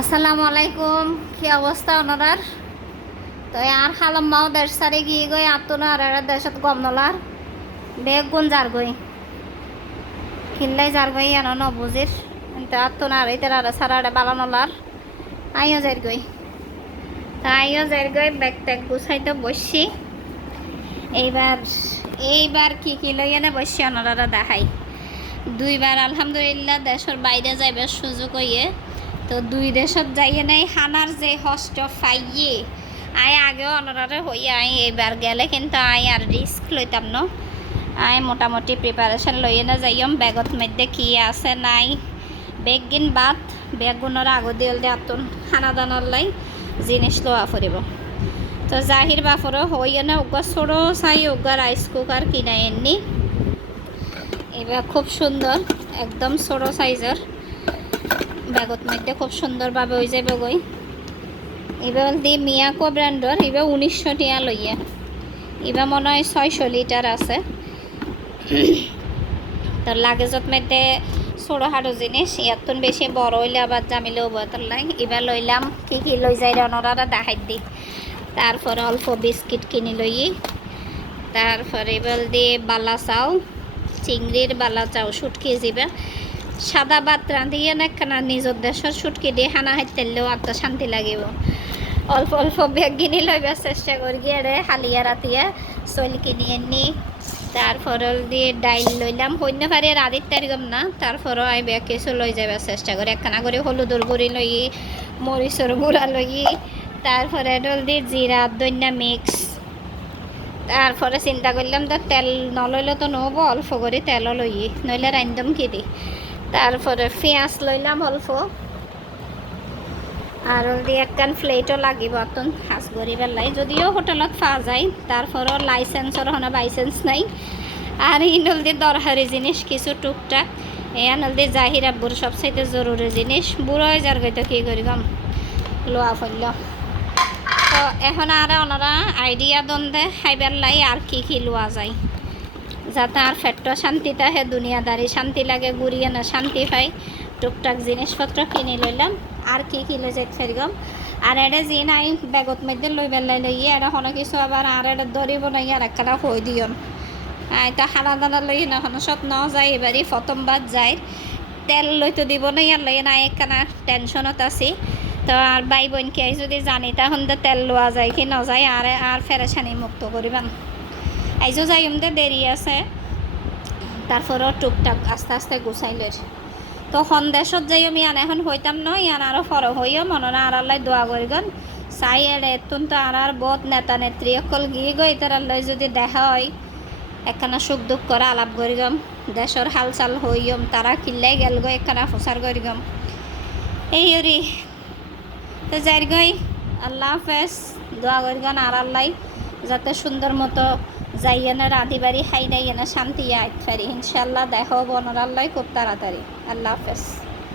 আসসালামু আলাইকুম। কি অবস্থা ওনার তো আর খালম মাও দেশ সারে গিয়ে গই এরা দেশত গম নলার। বেগ গুণ যার গই খিল্লাই যার গই এন নবুজির কিন্তু আর ইতার আর সারা বালা নলার। আইও যার গই তা আইও যার গই ব্যাগ ট্যাগ গুছাইতে বসছি। এইবার এইবার কি কি লই এনে বসছি ওনারা দেখাই। দুইবার আলহামদুলিল্লাহ দেশের বাইরে যাইবার সুযোগ হইয়ে। তো দুই দেশত যাইয়ে নাই, হানার যে হস্ট ফাইয়ে। আই আগেও অনরারে হইয়া আই এবার গেলে কিন্তু আই আর রিস্ক লইতাম ন। আই মোটামুটি প্রিপারেশন লইয়ে না যাইম ব্যাগত মধ্যে কি আছে নাই। বেগ গিন বাদ বেগুনের আগো দিল দে আতুন খানা দানার লাই জিনিস লোয়া ফুরিব। তো জাহির বাফরও হইয়ে না উগা ছোড়ো চাই উগা রাইস কুকার কিনাই এমনি এবার খুব সুন্দর, একদম ছোটো সাইজের ব্যাগত মধ্যে খুব সুন্দরভাবে হয়ে যাবে গই এবার দি মিয়াকো ব্র্যান্ডর এবার উনিশশো টিয়া লইয়া এবার মনে হয় ছয়শো লিটার আছে। তো লাগেজত মধ্যে ছোটো হাঁটো জিনিস ইয়াতন বেশি বড় হইলে আবার জামিলেও বতল নাই এবার লইলাম কি কি লই যাই রনরা দেখাই দি। তারপরে অল্প বিস্কিট কিনি লই তারপরে এবার দিয়ে বালা চাও চিংড়ির বালা চাও সুটকি যাবে। সাদা ভাত রাঁধিয়ে না কেনা নিজের দেশের সুটকি দিয়ে খানা খাইতেলেও আত্মা শান্তি লাগিব। অল্প অল্প বেগ কিনি লইবার চেষ্টা করি রে হালিয়া রাতিয়া চইল কিনি আনি তারপর দিয়ে ডাইল লইলাম। সৈন্য পারি রাধির তারিখম না তারপরও আই বেগ কিছু লই যাবার চেষ্টা করি। একখানা করে হলুদর গুড়ি লই মরিচর গুঁড়া লই তারপরে ডল দিয়ে জিরা দৈন্যা মিক্স। তারপরে চিন্তা করলাম তো তেল নলইলে তো নহব, অল্প করে তেলও লই নইলে রান্ধম কি দি। তারপরে পেঁয়াজ লইলাম অল্প। আর দিয়ে একখান প্লেটও লাগিব অতন সাজ করি পেলাই যদিও হোটেলত পাওয়া যায়, তারপরও লাইসেন্সর হনা বাইসেন্স নাই। আর দিয়ে দরকারি জিনিস কিছু টুকটাক। এয়া নল দিয়ে জাহির আব্বুর সবচাইতে জরুরি জিনিস। বুড়ো যার গইতো কি করি গম লোয়া ফেলল তো এখন আর ওনারা আইডিয়া দন দে, খাইবার লাই আর কি কি লোয়া যায়। যাতে আর ফেটটা শান্তিতে আহে দুনিয়াদারি শান্তি লাগে ঘুরিয়ে না শান্তি পাই। টুকটাক জিনিসপত্র কিনি লইলাম, আর কি কি লই যাই ফেরিগম আর এটা যে নাই ব্যাগত মধ্যে লই বেলাই লই এটা হনো কিছু আবার আর এটা ধরিব নাই আর একটা হই দিয়ন। এটা খানা দানা লই না হনো সব ন যায় এবারই প্রথমবার যায়। তেল লইতো দিব না ইয়ার লই না একখানা টেনশনত আছি। তো আর বাই বোনকে যদি জানি তখন তো তেল লোৱা যায় কি নযায় আর আর ফেরেশানি মুক্ত করিবান আইজো যাই দে, দেরি আছে। তারপরও টুকটাক আস্তে আস্তে গুছাই লই তো সন্দেশত যাই আমি আন এখন হইতাম নয় ইয়ান আরও ফর হইও মননা আর আল্লাহ দোয়া করিগন চাই এড়ে এতুন তো আর বহুত নেতা নেত্রী অকল গিয়ে গই আল্লাহ যদি দেখা হয়, একখানা সুখ দুঃখ করে আলাপ করিগম দেশর হাল চাল হইম তারা কিল্লাই গেল গই একখানা প্রচার করিগম এই ওরি তো যাই গই আল্লাহ হাফেজ দোয়া করিগন আর আল্লাহ যাতে সুন্দর মতো যাইয়ে না রাঁধি বাড়ি খাই নাই না শান্তি আইত পারি। ইনশাল্লাহ দেখো বনরাল্লাই খুব তাড়াতাড়ি। আল্লাহ হাফেজ।